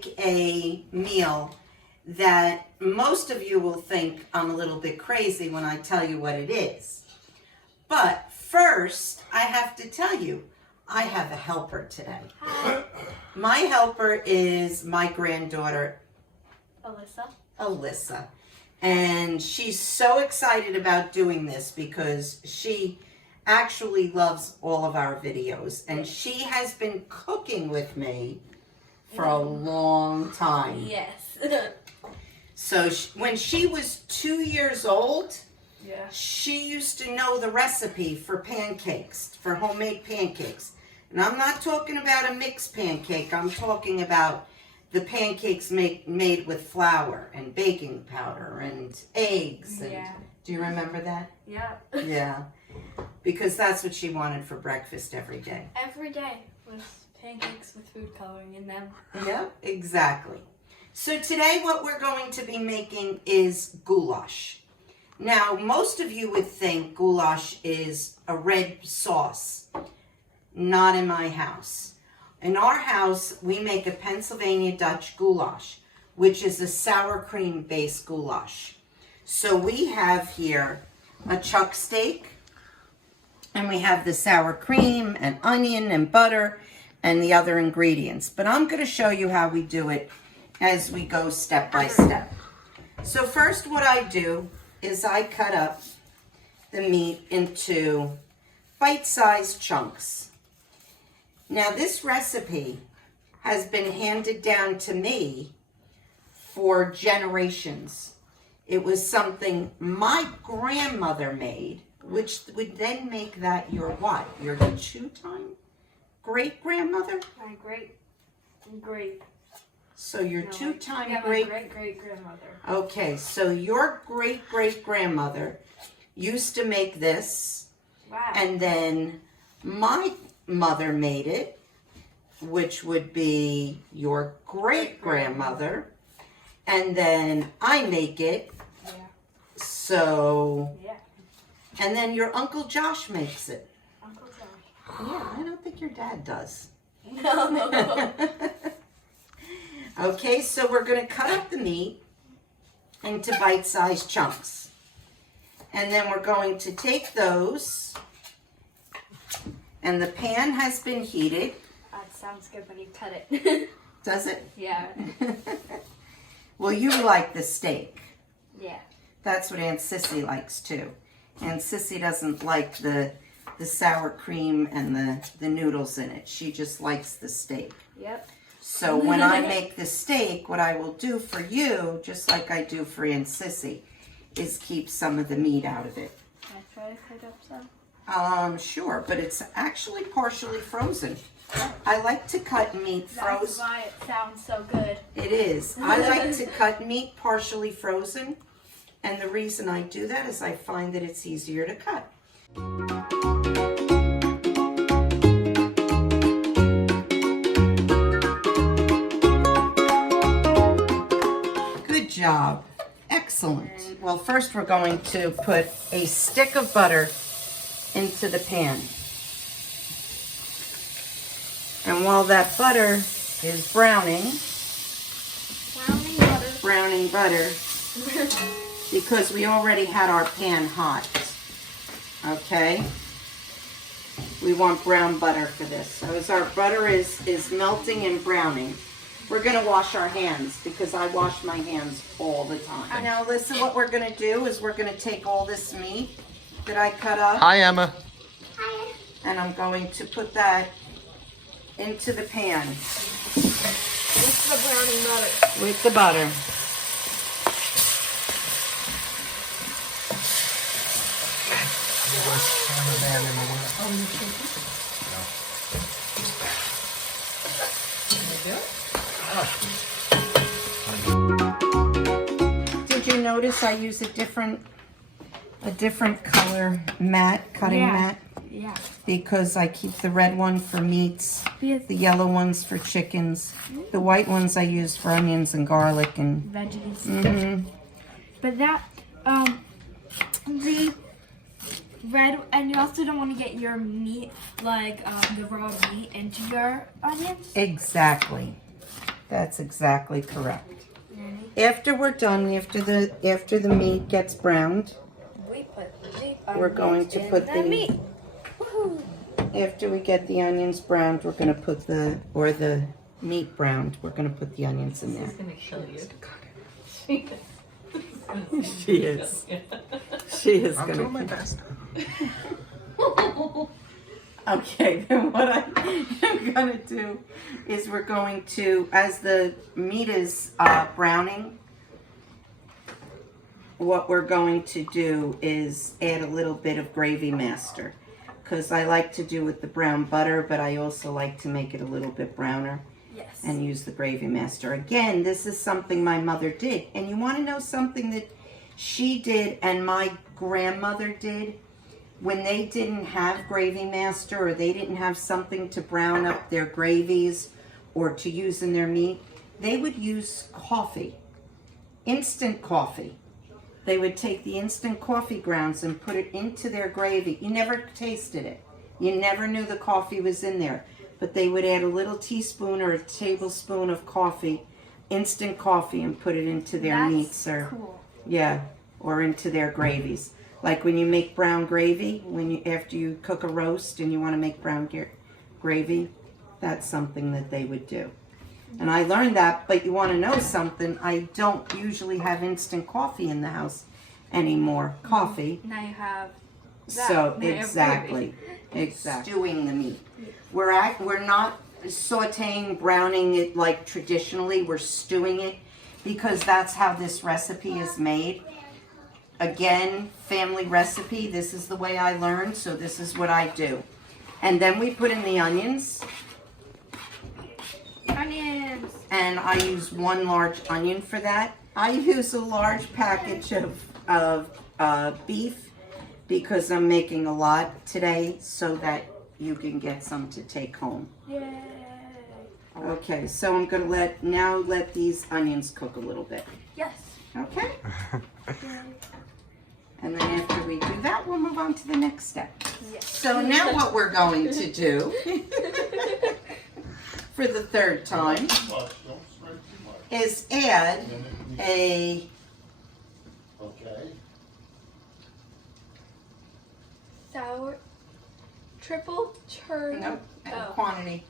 make a meal that most of you will think I'm a little bit crazy when I tell you what it is. But first, I have to tell you, I have a helper today. Hi. My helper is my granddaughter, Alyssa. And she's so excited about doing this because she actually loves all of our videos. And she has been cooking with me for a long time. Yes. So when she was 2 years old, Yeah. she used to know the recipe for pancakes, for homemade pancakes. And I'm not talking about a mixed pancake. I'm talking about the pancakes made with flour and baking powder and eggs. And, Yeah. do you remember that? Yeah. Yeah. Because that's what she wanted for breakfast every day. Every day with pancakes with food coloring in them. Yeah, exactly. So today what we're going to be making is goulash. Now, most of you would think goulash is a red sauce. Not in my house. In our house, we make a Pennsylvania Dutch goulash, which is a sour cream based goulash. So we have here a chuck steak, and we have the sour cream and onion and butter and the other ingredients. But I'm going to show you how we do it as we go step by step. So first what I do is I cut up the meat into bite-sized chunks. Now this recipe has been handed down to me for generations. It was something my grandmother made, which would then make that your what? Your two-time great-grandmother? My great. So your No, two-time yeah, great... my great-grandmother. Okay, so your great-great-grandmother used to make this, Wow. and then my mother made it, which would be your great-grandmother, and then I make it, Yeah. so, Yeah. and then your Uncle Josh makes it. Uncle Josh. Yeah, I don't think your dad does. No. Okay, so we're going to cut up the meat into bite-sized chunks. And then we're going to take those, and the pan has been heated. That sounds good when you cut it. Does it? Yeah. Well, you like the steak. Yeah. That's what Aunt Sissy likes too. Aunt Sissy doesn't like the sour cream and the noodles in it. She just likes the steak. Yep. So when I make the steak, what I will do for you, just like I do for Aunt Sissy, is keep some of the meat out of it. Can I try to cut up some? Sure, but it's actually partially frozen. I like to cut meat That's frozen. why it sounds so good. It is. I like to cut meat partially frozen, and the reason I do that is I find that it's easier to cut. Good job. Excellent. Well, first we're going to put a stick of butter into the pan. And while that butter is browning butter, because we already had our pan hot, okay? We want brown butter for this. So as our butter is melting and browning, we're going to wash our hands because I wash my hands all the time. And now, listen, what we're going to do is we're going to take all this meat that I cut up. Hi, Emma. Hi. And I'm going to put that into the pan. With the browning butter. With the butter. Did you notice I use a different color cutting mat? Yeah. Because I keep the red one for meats, Yes. the yellow ones for chickens, the white ones I use for onions and garlic and Veggies. But that, the red, and you also don't want to get your meat, like the raw meat, into your onions. Exactly. That's exactly correct. After we're done, after the meat gets browned, We put the we're going to put the meat. Woohoo! after we get the onions browned, we're going to put the meat browned. We're going to put the onions in there. She's gonna kill you. She is. She is I'm going doing to. my best. Okay, then what I'm gonna do is we're going to, as the meat is browning, what we're going to do is add a little bit of Gravy Master. Because I like to do with the brown butter, but I also like to make it a little bit browner Yes. and use the Gravy Master. Again, this is something my mother did. And you want to know something that she did and my grandmother did? When they didn't have Gravy Master or they didn't have something to brown up their gravies or to use in their meat, they would use coffee, instant coffee. They would take the instant coffee grounds and put it into their gravy. You never tasted it. You never knew the coffee was in there. But they would add a little teaspoon or a tablespoon of coffee, instant coffee, and put it into their meats or Cool. yeah, or into their gravies. Like when you make brown gravy, after you cook a roast and you want to make brown gravy, that's something that they would do. And I learned that, but you want to know something, I don't usually have instant coffee in the house anymore. Coffee. Now you have that. So Now you have exactly. Stewing the meat. We're not sauteing, browning it like traditionally. We're stewing it because that's how this recipe is made. Again, family recipe. This is the way I learned, so this is what I do. And then we put in the onions. Onions. And I use one large onion for that. I use a large package of beef because I'm making a lot today so that you can get some to take home. Yay. Okay, so I'm going to let these onions cook a little bit. Yes. Okay? Yay. And then after we do that, we'll move on to the next step. Yes. So now what we're going to do for the third time is add a Sour triple churn. nope, Oh. quantity.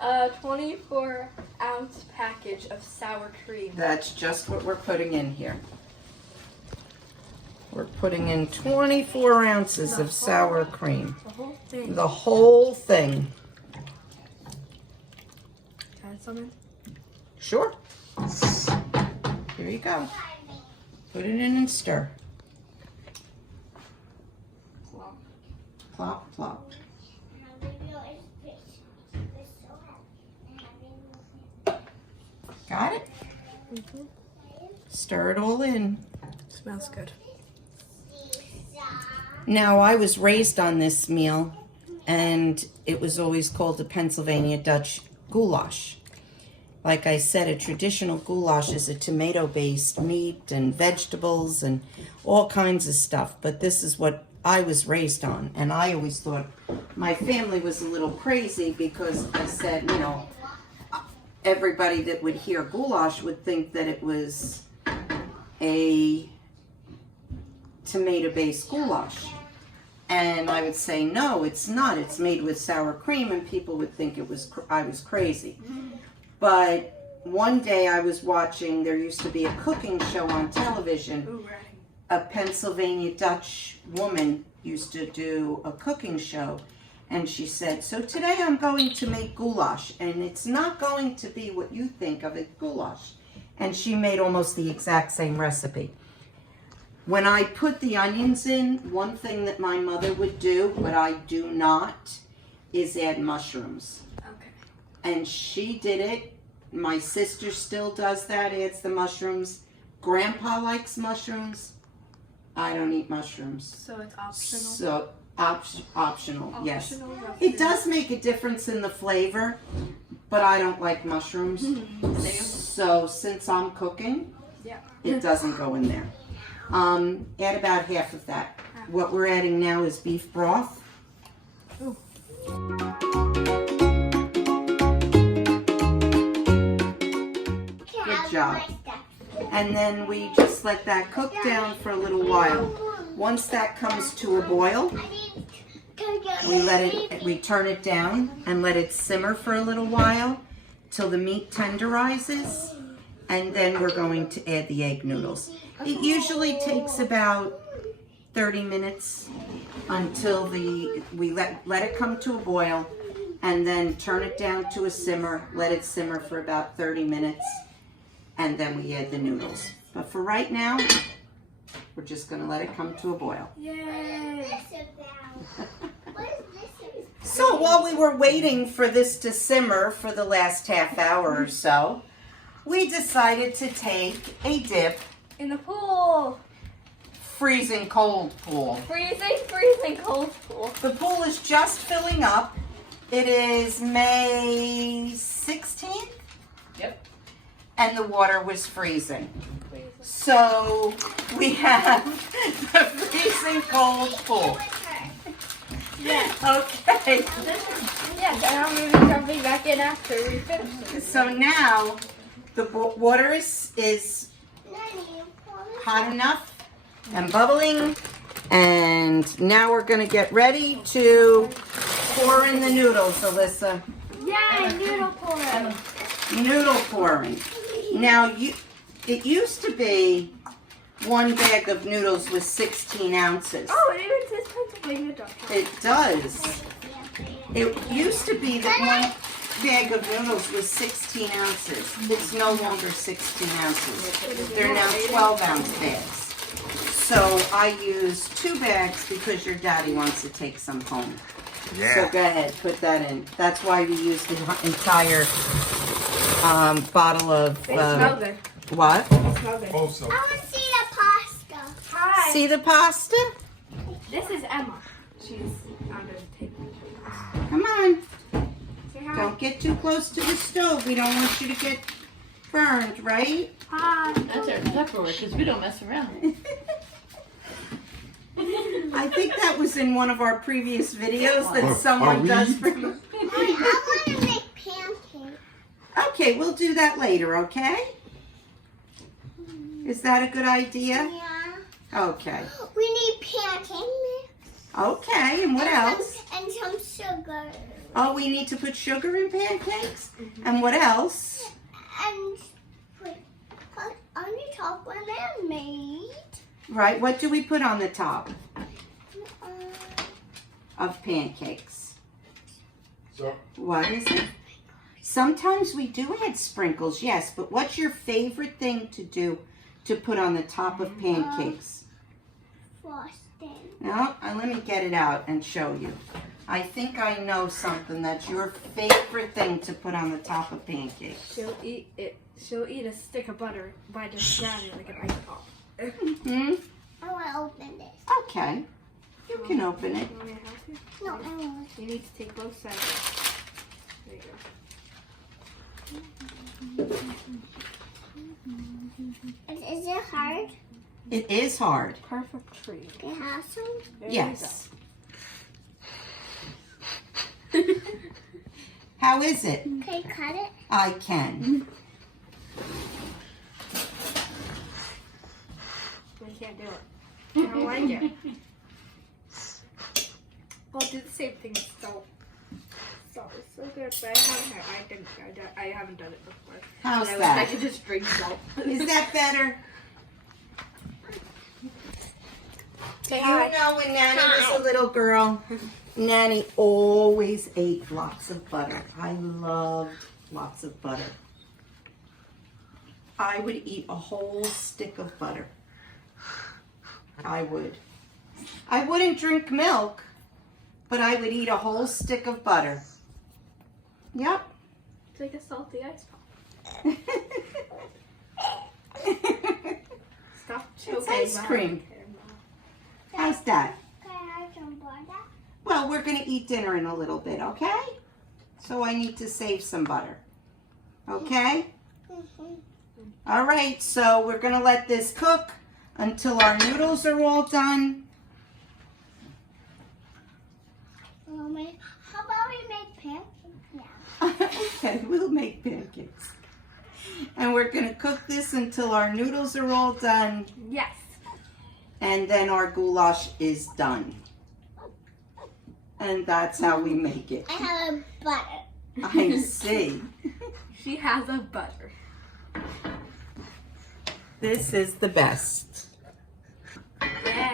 A 24-ounce package of sour cream. That's just what we're putting in here. We're putting in 24 ounces of sour cream. The whole thing. The whole thing. Add some in. Sure. Here you go. Put it in and stir. Plop, plop. Got it? Mm-hmm. Stir it all in. Smells good. Now, I was raised on this meal, and it was always called a Pennsylvania Dutch goulash. Like I said, a traditional goulash is a tomato-based meat and vegetables and all kinds of stuff, but this is what I was raised on, and I always thought my family was a little crazy because I said, you know, everybody that would hear goulash would think that it was a tomato-based goulash. And I would say, no, it's not. It's made with sour cream, and people would think I was crazy. But one day I was watching, there used to be a cooking show on television. Ooh, right. A Pennsylvania Dutch woman used to do a cooking show, and she said, so today I'm going to make goulash, and it's not going to be what you think of a goulash. And she made almost the exact same recipe. When I put the onions in, one thing that my mother would do, but I do not, is add mushrooms. Okay. And she did it. My sister still does that, adds the mushrooms. Grandpa likes mushrooms. I don't eat mushrooms. So it's optional. So, optional, yes. Optional, It does make a difference in the flavor, but I don't like mushrooms. Same. So, since I'm cooking, Yeah. it doesn't go in there. Add about half of that. What we're adding now is beef broth. Ooh. job. And then we just let that cook down for a little while. Once that comes to a boil, we turn it down and let it simmer for a little while till the meat tenderizes, and then we're going to add the egg noodles. It usually takes about 30 minutes until we let it come to a boil, and then turn it down to a simmer, let it simmer for about 30 minutes, and then we add the noodles. But for right now, we're just gonna let it come to a boil. Yay! So while we were waiting for this to simmer for the last half hour or so, we decided to take a dip. In the pool! Freezing cold pool. Freezing cold pool. The pool is just filling up. It is May 16th. Yep. And the water was freezing. So we have the freezing cold pool. Yeah. Okay. Yes, and I'm going to be jumping back in after we finish this. So now the water is hot enough and bubbling. And now we're going to get ready to pour in the noodles, Alyssa. Yay, noodle pouring. Noodle pouring. Now, it used to be one bag of noodles was 16 ounces. Oh, it even says Pennsylvania Dutch. It does. It used to be that one bag of noodles was 16 ounces. It's no longer 16 ounces. They're now 12-ounce bags. So I use 2 bags because your daddy wants to take some home. Yeah. So go ahead, put that in. That's why we use the entire bottle of... They smell good. What? They smell good. Also, I want to see the pasta. Hi. See the pasta? This is Emma. She's under the table. Come on. Say hi. Don't get too close to the stove. We don't want you to get burned, right? Hi. That's our Tupperware because we don't mess around. I think that was in one of our previous videos that Are someone we? does for... I want to make pancakes. Okay, we'll do that later, okay? Is that a good idea? Yeah. Okay. We need pancake mix. Okay, and what else? And some sugar. Oh, we need to put sugar in pancakes? And what else? And put on the top when they're made. Right, what do we put on the top Uh, of pancakes? so What is it? Sometimes we do add sprinkles, yes, but what's your favorite thing to do to put on the top of pancakes? frosting. No, let me get it out and show you. I think I know something that's your favorite thing to put on the top of pancakes. She'll eat it. She'll eat a stick of butter by just grabbing it like an ice pop. Hmm? I want to open this. Okay. You can open it. You want me to help you? No, I want You need to take both sides. There you go. Is it hard? It is hard. Perfect treat. It has some? There Yes. How is it? Okay, cut it. I can. I can't do it. I don't like it. Well, do the same thing. It's so good. But I haven't done it before. How's And I wish I that? could just drink salt. Is that better? Say You hi. know when Nanny was a little girl, Nanny always ate lots of butter. I loved lots of butter. I would eat a whole stick of butter. I would. I wouldn't drink milk, but I would eat a whole stick of butter. Yep. It's like a salty ice pop. Stop choking. It's ice Mom. cream. How's that? Can I have some butter? Well, we're going to eat dinner in a little bit, okay? So I need to save some butter. Okay? All right, so we're going to let this cook until our noodles are all done. Mommy, how about we make pancakes now? Okay, we'll make pancakes. And we're gonna cook this until our noodles are all done, Yes. and then our goulash is done. And that's how we make it. I have a butter. I see. She has a butter. This is the best. Yeah.